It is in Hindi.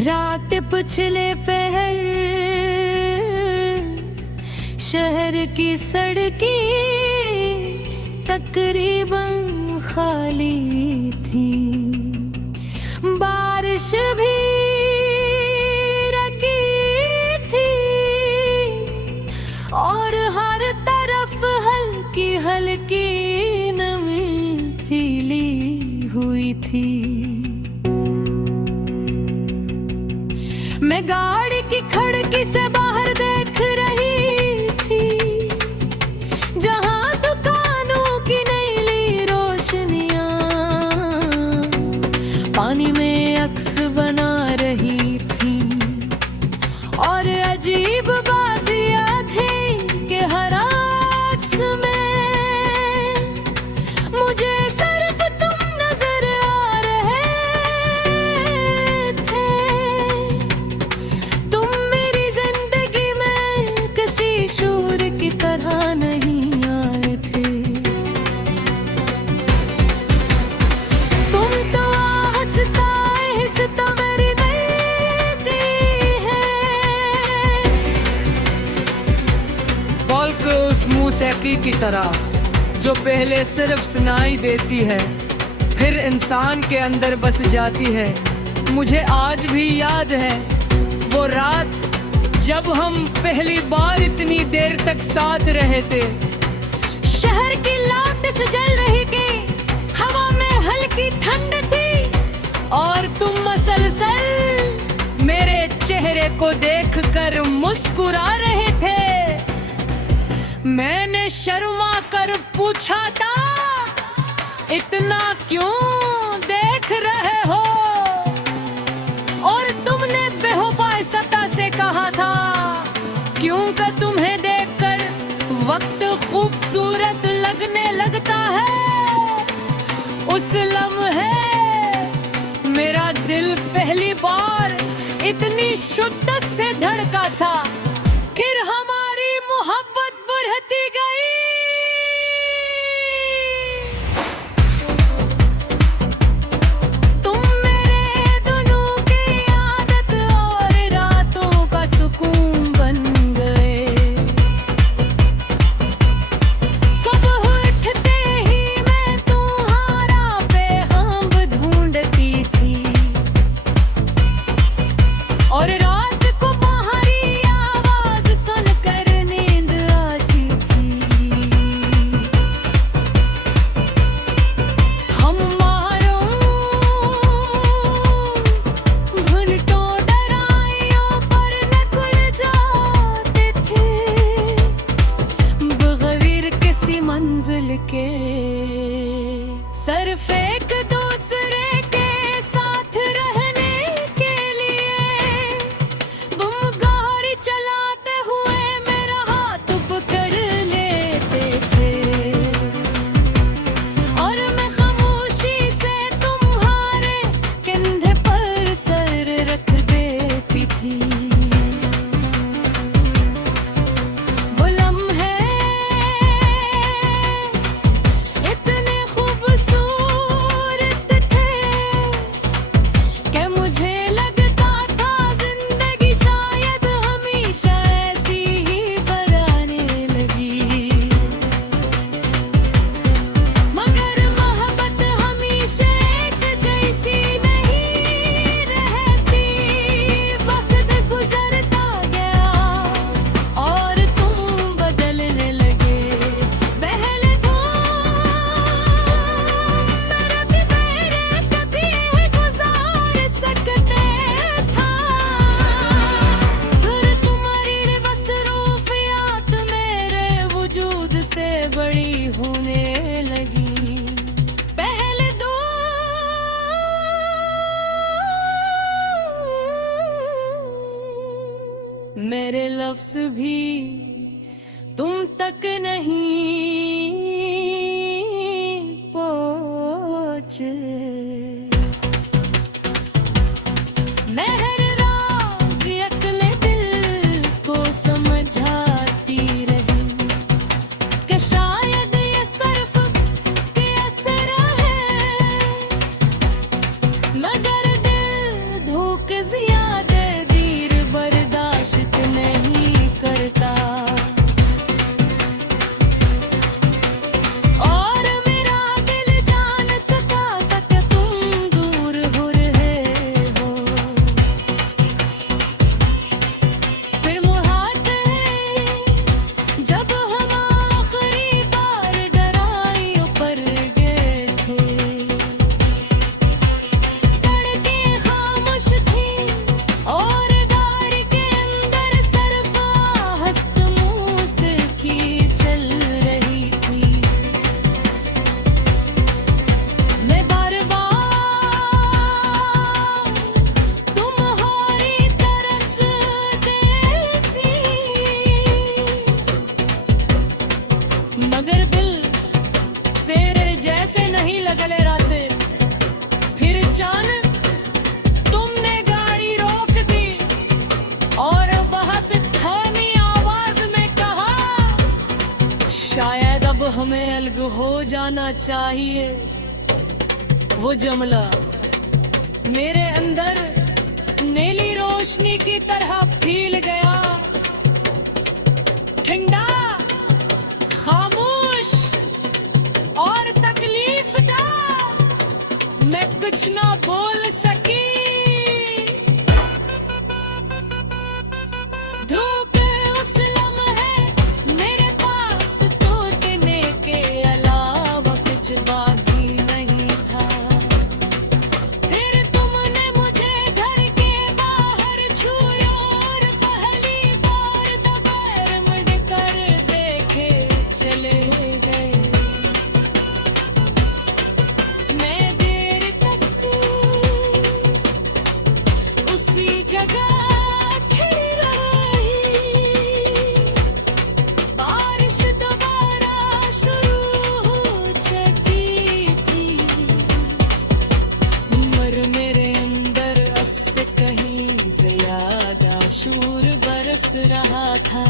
रात पिछले पहर शहर की सड़कें तकरीबन खाली थी। बारिश भी रगी थी और हर तरफ हल्की हल्की नमी फैली हुई थी। मैं गाड़ी की खिड़की से बाहर देख रही थी, जहां दुकानों की नीली रोशनियां पानी में अक्स बना रही थी। और अजीब बात यह थी कि हर अक्स में मुझे सिर्फ तुम नजर आ रहे थे। तुम मेरी जिंदगी में किसी शूर की तरह नहीं आए थे। तुम तो हंसता हिसता मेरी बेटी है। कॉल्क उस मूसीकी की तरह जो पहले सिर्फ सुनाई देती है, फिर इंसान के अंदर बस जाती है। मुझे आज भी याद है वो रात जब हम पहली बार इतनी देर तक साथ रहे थे। शहर की लाइट से जल रही कि हवा में हल्की ठंड थी और तुम मसलसल मेरे चेहरे को देखकर मुस्कुरा रहे थे। मैंने शर्मा कर पूछा था, इतना क्यों देख रहे हो? और तुमने बेहुबासता से कहा था, क्योंकि तुम्हें देखकर वक्त खूबसूरत लगने लगता है। उस लम्हे मेरा दिल पहली बार इतनी शुद्ध से धड़का था। फिर हमारी मोहब्बत बढ़ती गई। तुम मेरे दोनों की आदत और रातों का सुकून बन गए। सुबह उठते ही मैं तुम्हारा पैगाम ढूंढती थी और रात को तुम्हारी आवाज सुनकर नींद आती थी। हम मारों घंटों डराइयों पर निकल जाते थे, बगैर किसी मंजिल के। सिर्फ एक दूसरे के साथ रहने के लिए तुम गाड़ी चलाते हुए मेरा हाथ पकड़ लेते थे और मैं खामोशी से तुम्हारे कंधे पर सर रख देती थी। वो लम्हे इतने खूबसूरत थे कि मुझे लगता था जिंदगी शायद हमेशा ऐसी ही बराने लगी। मगर मोहब्बत हमेशा एक जैसी नहीं रहती। वक्त गुजरता गया और तुम बदलने लगे। पहले तुम मेरा भी मेरे कभी गुजार सकते था, फिर तुम्हारी मसरूफियात मेरे वजूद से बड़ी होने लगी। पहले दो मेरे लफ्ज भी तुम तक नहीं पहुंचे। मेहर राग अक्ल दिल को समझाती रही कि शायद ये सिर्फ के असर है, मगर दिल धोखे ज़िया जाना चाहिए। वो जमला मेरे अंदर नीली रोशनी की तरह फैल गया, ठंडा, खामोश और तकलीफ दा। मैं कुछ ना बोल सकी। धोखे उस लम्हे मेरे पास टूटने के अलावा कुछ बाकी नहीं था। फिर तुमने मुझे घर के बाहर छुआ और पहली बार बगैर मुड़कर देखे चले गए। मैं देर तक उसी जगह खड़ी रही। बारिश दोबारा शुरू हो चुकी थी, मगर मेरे अंदर उससे कहीं ज्यादा शूर बरस रहा था।